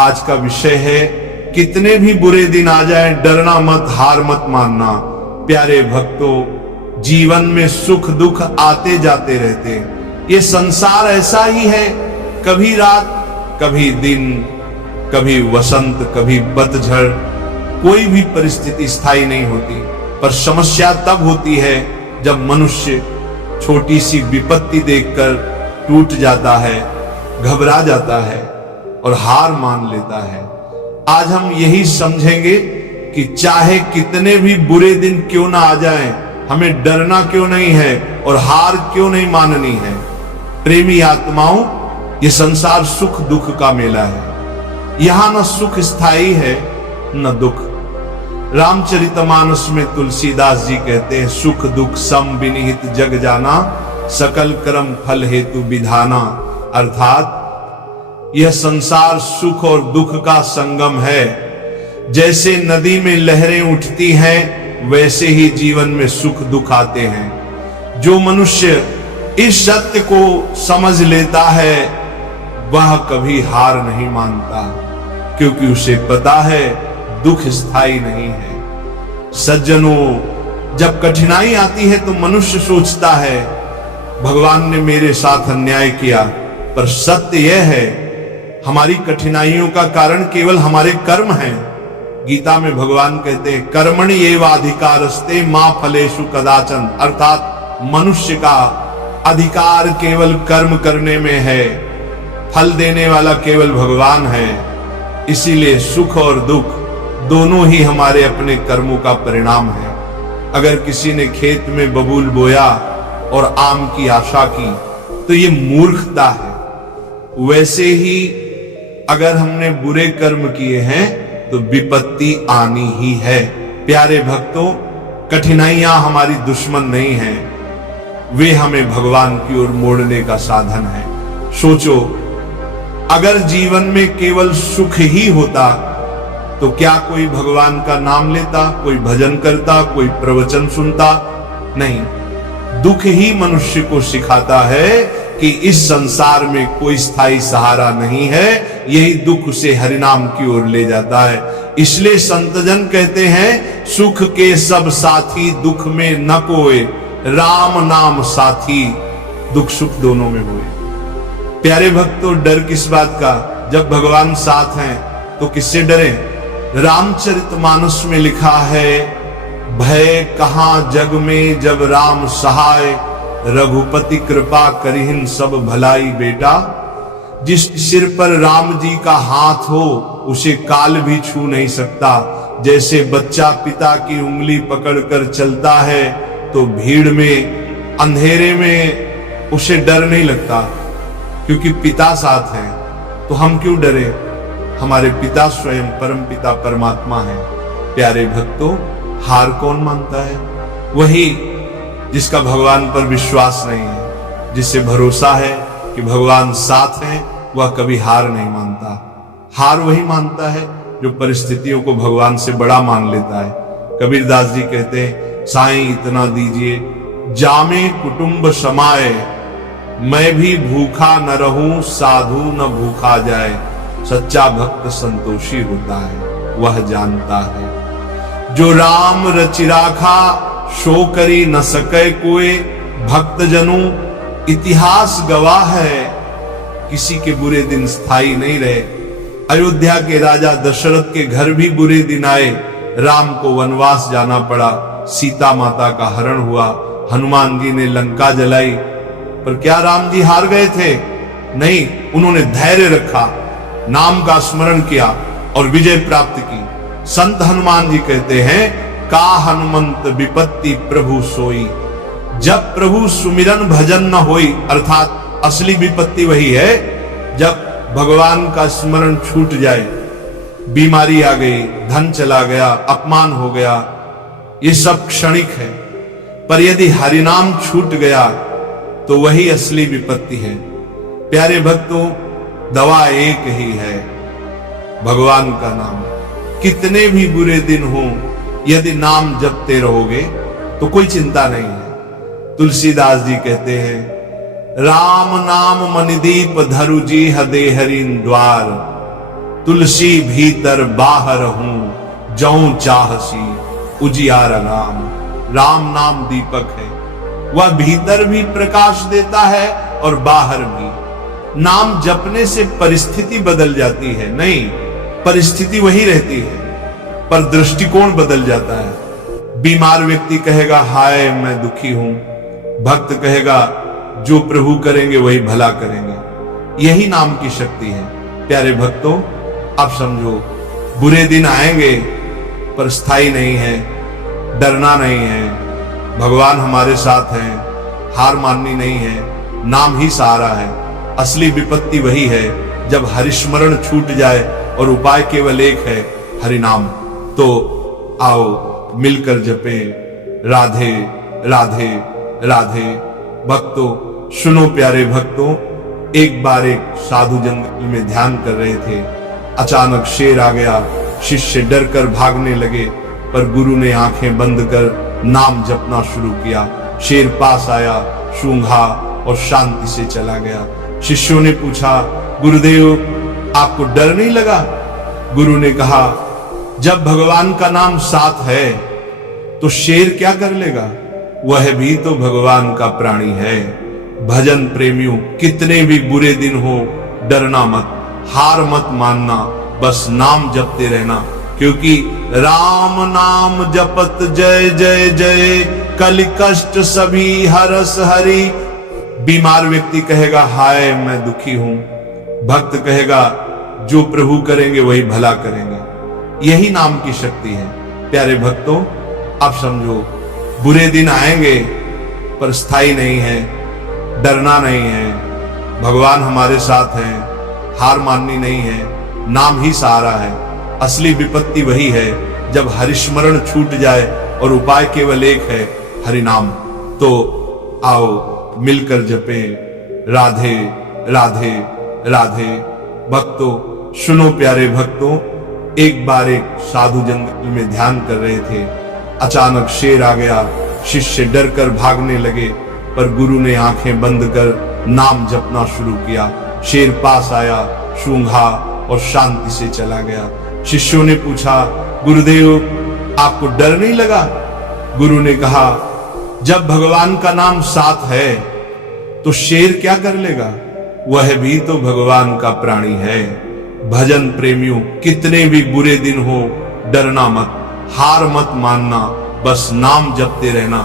आज का विषय है, कितने भी बुरे दिन आ जाएं, डरना मत, हार मत मानना। प्यारे भक्तों, जीवन में सुख दुख आते जाते रहते हैं। ये संसार ऐसा ही है, कभी रात, कभी दिन, कभी वसंत, कभी पतझड़। कोई भी परिस्थिति स्थायी नहीं होती। पर समस्या तब होती है जब मनुष्य छोटी सी विपत्ति देखकर टूट जाता है, घबरा जाता है और हार मान लेता है। आज हम यही समझेंगे कि चाहे कितने भी बुरे दिन क्यों ना आ जाएं, हमें डरना क्यों नहीं है और हार क्यों नहीं माननी है। प्रेमी आत्माओं, ये संसार सुख दुख का मेला है। यहां न सुख स्थायी है न दुख। रामचरितमानस में तुलसीदास जी कहते हैं, सुख दुख सम विनिहित जग जाना, सकल कर्म फल हेतु विधाना। अर्थात यह संसार सुख और दुख का संगम है। जैसे नदी में लहरें उठती हैं, वैसे ही जीवन में सुख दुख आते हैं। जो मनुष्य इस सत्य को समझ लेता है, वह कभी हार नहीं मानता, क्योंकि उसे पता है दुख स्थायी नहीं है। सज्जनों, जब कठिनाई आती है तो मनुष्य सोचता है भगवान ने मेरे साथ अन्याय किया, पर सत्य यह है हमारी कठिनाइयों का कारण केवल हमारे कर्म हैं। गीता में भगवान कहते हैं, कर्मणि एवाधिकारस्ते मां फलेषु कदाचन। अर्थात मनुष्य का अधिकार केवल कर्म करने में है, फल देने वाला केवल भगवान है। इसीलिए सुख और दुख दोनों ही हमारे अपने कर्मों का परिणाम है। अगर किसी ने खेत में बबूल बोया और आम की आशा की तो ये मूर्खता है। वैसे ही अगर हमने बुरे कर्म किए हैं तो विपत्ति आनी ही है। प्यारे भक्तों, कठिनाइयां हमारी दुश्मन नहीं हैं, वे हमें भगवान की ओर मोड़ने का साधन है। सोचो, अगर जीवन में केवल सुख ही होता तो क्या कोई भगवान का नाम लेता, कोई भजन करता, कोई प्रवचन सुनता? नहीं। दुख ही मनुष्य को सिखाता है कि इस संसार में कोई स्थायी सहारा नहीं है। यही दुख उसे हरिनाम की ओर ले जाता है। इसलिए संतजन कहते हैं, सुख के सब साथी दुख में न कोय, राम नाम साथी दुख सुख दोनों में होए। प्यारे भक्तों, डर किस बात का? जब भगवान साथ हैं तो किससे डरें? रामचरितमानस में लिखा है, भय कहां जग में जब राम सहाय, रघुपति कृपा करिहिन सब भलाई बेटा। जिस सिर पर राम जी का हाथ हो उसे काल भी छू नहीं सकता। जैसे बच्चा पिता की उंगली पकड़कर चलता है तो भीड़ में, अंधेरे में उसे डर नहीं लगता, क्योंकि पिता साथ है। तो हम क्यों डरे? हमारे पिता स्वयं परम पिता परमात्मा है। प्यारे भक्तों, हार कौन मानता है? वही जिसका भगवान पर विश्वास नहीं है, जिससे भरोसा है कि भगवान साथ हैं, वह कभी हार नहीं मानता। हार वही मानता है जो परिस्थितियों को भगवान से बड़ा मान लेता है। कबीरदास जी कहते हैं, साईं इतना दीजिए जामे कुटुंब समाए, मैं भी भूखा न रहूं साधु न भूखा जाए। सच्चा भक्त संतोषी होता है, वह जानता है। जो राम रचि राखा शो करी न सके कोई, भक्त जनों इतिहास गवाह है, किसी के बुरे दिन स्थायी नहीं रहे। अयोध्या के राजा दशरथ के घर भी बुरे दिन आए। राम को वनवास जाना पड़ा, सीता माता का हरण हुआ, हनुमान जी ने लंका जलाई। पर क्या राम जी हार गए थे? नहीं, उन्होंने धैर्य रखा, नाम का स्मरण किया और विजय प्राप्त की। संत हनुमान जी कहते हैं, का हनुमंत विपत्ति प्रभु सोई, जब प्रभु सुमिरन भजन न होई। अर्थात असली विपत्ति वही है जब भगवान का स्मरण छूट जाए। बीमारी आ गई, धन चला गया, अपमान हो गया, ये सब क्षणिक है। पर यदि हरिनाम छूट गया तो वही असली विपत्ति है। प्यारे भक्तों, दवा एक ही है, भगवान का नाम। कितने भी बुरे दिन हो, यदि नाम जपते रहोगे तो कोई चिंता नहीं है। तुलसीदास जी कहते हैं, राम नाम मणिदीप धरु जी हदे हरिन द्वार। तुलसी भीतर बाहर हूं जऊं चाहसी उजियार राम। राम नाम दीपक है, वह भीतर भी प्रकाश देता है और बाहर भी। नाम जपने से परिस्थिति बदल जाती है नहीं, परिस्थिति वही रहती है पर दृष्टिकोण बदल जाता है। बीमार व्यक्ति कहेगा हाय मैं दुखी हूं, भक्त कहेगा जो प्रभु करेंगे वही भला करेंगे। यही नाम की शक्ति है। प्यारे भक्तों, आप समझो बुरे दिन आएंगे पर स्थायी नहीं है, डरना नहीं है, भगवान हमारे साथ हैं, हार माननी नहीं है, नाम ही सहारा है। असली विपत्ति वही है जब हरिस्मरण छूट जाए और उपाय केवल एक है, हरि नाम। तो आओ मिलकर जपे राधे राधे राधे। भक्तों सुनो, प्यारे भक्तों, एक बार एक साधु जंगल में ध्यान कर रहे थे। अचानक शेर आ गया, शिष्य डर कर भागने लगे पर गुरु ने आंखें बंद कर नाम जपना शुरू किया। शेर पास आया, सूंघा और शांति से चला गया। शिष्यों ने पूछा, गुरुदेव आपको डर नहीं लगा? गुरु ने कहा, जब भगवान का नाम साथ है तो शेर क्या कर लेगा, वह भी तो भगवान का प्राणी है। भजन प्रेमियों, कितने भी बुरे दिन हो डरना मत, हार मत मानना, बस नाम जपते रहना, क्योंकि राम नाम जपत जय जय जय, कलि कष्ट सभी हरस हरि। बीमार व्यक्ति कहेगा हाय मैं दुखी हूं, भक्त कहेगा जो प्रभु करेंगे वही भला करेंगे। यही नाम की शक्ति है। प्यारे भक्तों, आप समझो बुरे दिन आएंगे पर स्थायी नहीं है, डरना नहीं है, भगवान हमारे साथ हैं, हार माननी नहीं है, नाम ही सहारा है। असली विपत्ति वही है जब हरिस्मरण छूट जाए और उपाय केवल एक है, हरि नाम। तो आओ मिलकर जपे राधे राधे राधे। भक्तों सुनो, प्यारे भक्तों, एक बार एक साधु जंगल में ध्यान कर रहे थे। अचानक शेर आ गया, शिष्य डर कर भागने लगे पर गुरु ने आंखें बंद कर नाम जपना शुरू किया। शेर पास आया, सूंघा और शांति से चला गया। शिष्यों ने पूछा, गुरुदेव आपको डर नहीं लगा? गुरु ने कहा, जब भगवान का नाम साथ है तो शेर क्या कर लेगा, वह भी तो भगवान का प्राणी है। भजन प्रेमियों, कितने भी बुरे दिन हो डरना मत, हार मत मानना, बस नाम जपते रहना।